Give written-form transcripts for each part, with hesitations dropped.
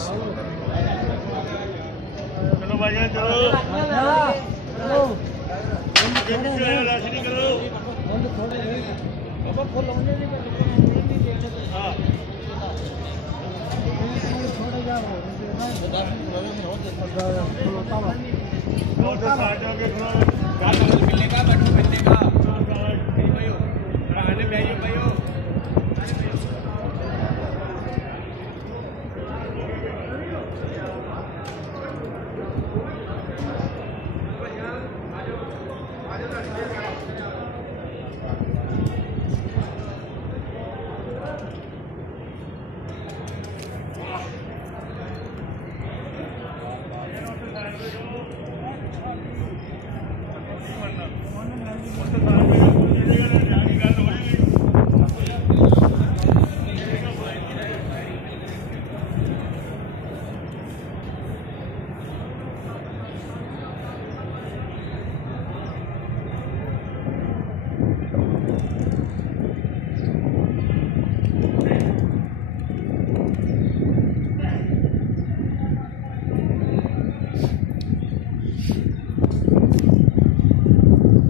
चलो भाई चलो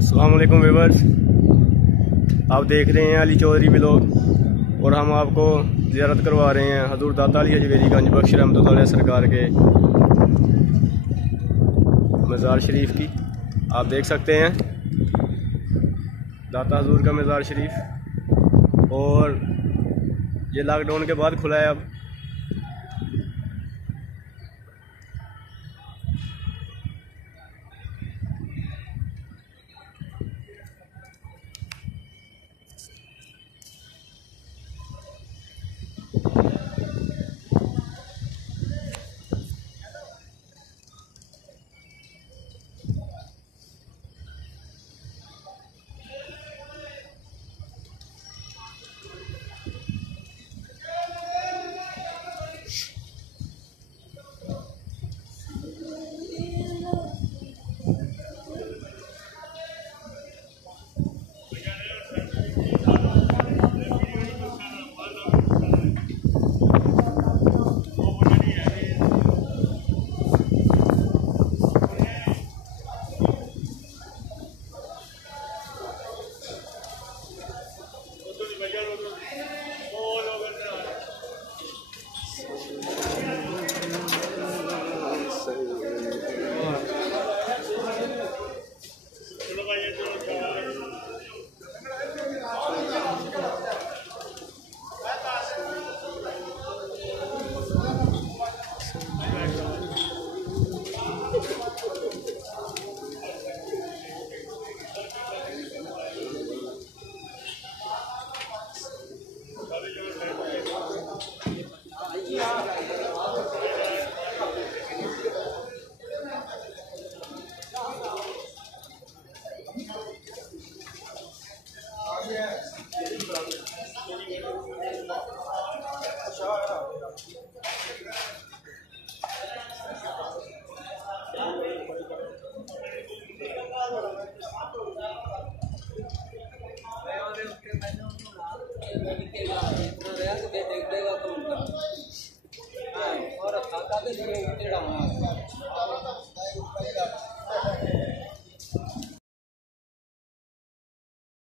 अस्सलाम वालेकुम व्यूअर्स, आप देख रहे हैं अली चौधरी व्लॉग और हम आपको ज़ियारत करवा रहे हैं हजूर दाता अली हजवेरी गंज बख्श रहमतुल्लाह सरकार के मज़ार शरीफ की। आप देख सकते हैं दाता हजूर का मज़ार शरीफ, और ये लॉकडाउन के बाद खुला है अब। और खाता